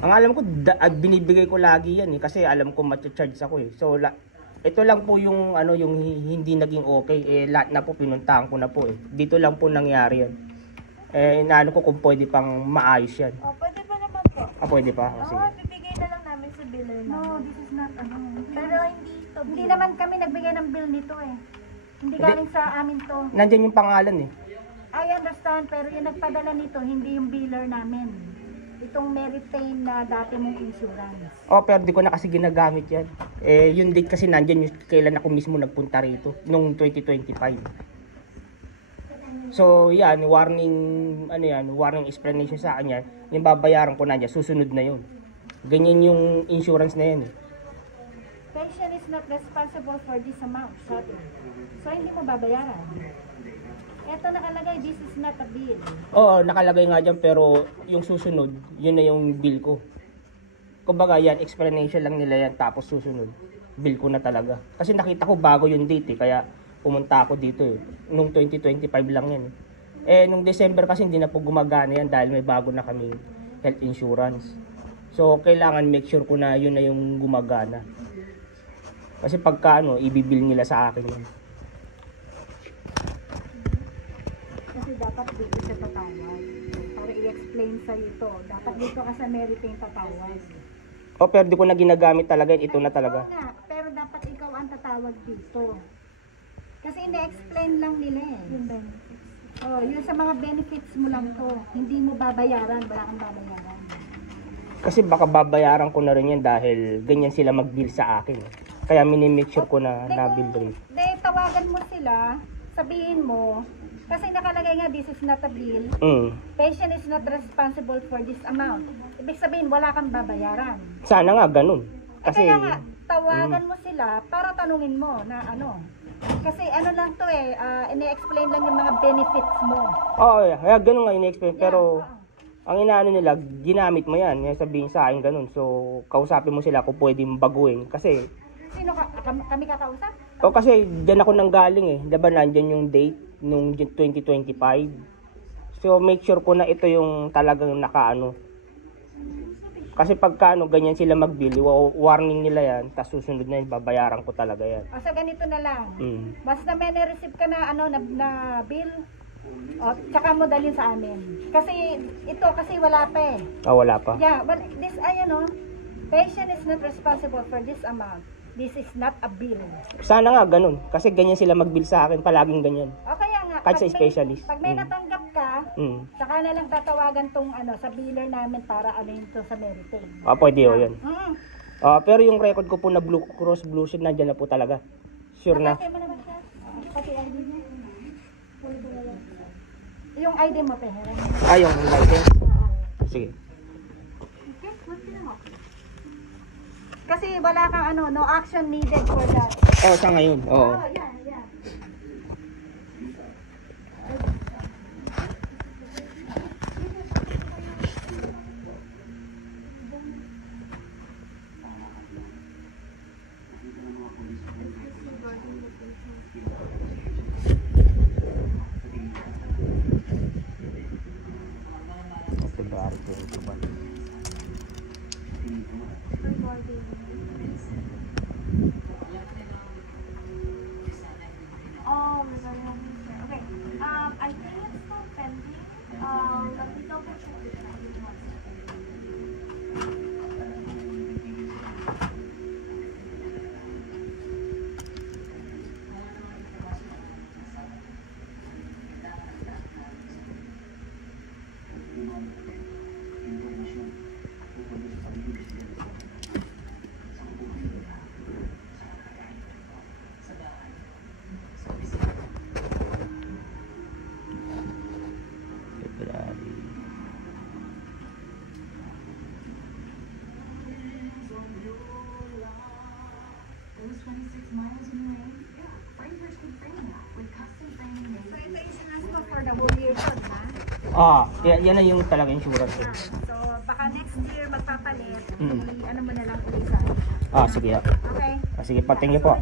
Ang alam ko, binibigay ko lagi yan eh, kasi alam ko matcha-charge ako eh. So, ito lang po yung ano yung hindi naging okay eh, lahat na po pinuntahan ko na po eh. Dito lang po nangyari yan. Eh inaano ko kung pwede pang maayos yan. Oh, pwede pa naman po. Pwede pa. Oo, Sige. bibigay na lang namin sa biller na. No, this is not ano. Pero hindi to Hindi bill. naman kami nagbigay ng bill nito eh. Hindi galing sa amin to. Nandyan yung pangalan eh. I understand, pero yung nagpadala nito, hindi yung biller namin. Itong Meritain na dati mong insurance. Pero di ko na kasi ginagamit yan. Eh yung date kasi nandyan yung kailan ako mismo nagpunta rito. Nung 2025. So yan, warning explanation sa akin yan. Yung babayaran ko na dyan, susunod na yun. Ganyan yung insurance na yan eh. Patient is not responsible for this amount, sabi. So hindi mo babayaran. Ito nakalagay, this is not a bill. Oo, nakalagay nga dyan pero yung susunod, yun na yung bill ko. Kumbaga yan, explanation lang nila yan tapos susunod, bill ko na talaga. Kasi nakita ko bago yung date eh, kaya pumunta ako dito eh. Nung 2025 lang yan eh. Nung December kasi hindi na po gumagana yan dahil may bago na kaming health insurance. So, kailangan make sure ko na yun na yung gumagana. Kasi pagka ibibill nila sa akin yan. Kasi dapat dito siya tatawag. Para i-explain sa ito. Dapat dito ka sa Meritain tatawag. Pero di ko na ginagamit talaga yun. Ito na talaga. Oo nga, pero dapat ikaw ang tatawag dito. Kasi ina-explain lang nila eh. Yung benefits. Yun sa mga benefits mo lang to. Hindi mo babayaran, wala kang babayaran. Kasi baka babayaran ko na rin yan dahil ganyan sila mag-bill sa akin. Kaya minimake sure ko na na-bill rin. Tawagan mo sila, sabihin mo, kasi nakalagay nga, this is not a bill. Patient is not responsible for this amount. Ibig sabihin, wala kang babayaran. Sana nga ganun. Kasi Kaya nga, tawagan mo sila para tanungin mo na ano. Kasi ano lang to eh, ini-explain lang yung mga benefits mo. kaya ganun nga ini-explain. Pero ang inaano nila, ginamit mo yan. Yung sabihin sa akin ganun. So, kausapin mo sila kung pwedeng baguhin. Kasi Sino ka? Kami kakausap? kasi dyan ako nanggaling eh. Diba nandyan yung date nung 2025. So make sure ko na ito yung talagang nakaano. Kasi pagka ganyan sila mag-bill, warning nila yan, tapos susunod na yun, babayaran ko talaga yan. So ganito na lang. Basta may na-receive ka na na bill, tsaka mo dalhin sa amin. Kasi ito kasi wala pa eh. Wala pa. Yeah, but this patient is not responsible for this amount. This is not a bill. Sana nga ganun. Kasi ganyan sila mag-bill sa akin. Palaging ganyan. Kaya nga. Kahit sa specialist. Pag may natanggap ka, saka na lang tatawagan tong sa biller namin para to sa Meritain. Pwede yan. Pero yung record ko po na Blue Cross Blue Shield, nandyan na po talaga. Sure na. Pati mo naman siya. Pati ID niya. Yung ID mo, Peheran. Yung license. Sige. Kasi wala kang no action needed for that. Sa ngayon. Oo. Yeah. Okay. I think it's still pending. Let me double check the timing once again. For the whole year yun, ha? Yan na yung talaga insurance. So, baka next year magpapalit, Mm. ano mo na lang ulit sa Sige. Okay? Sige, patingin po.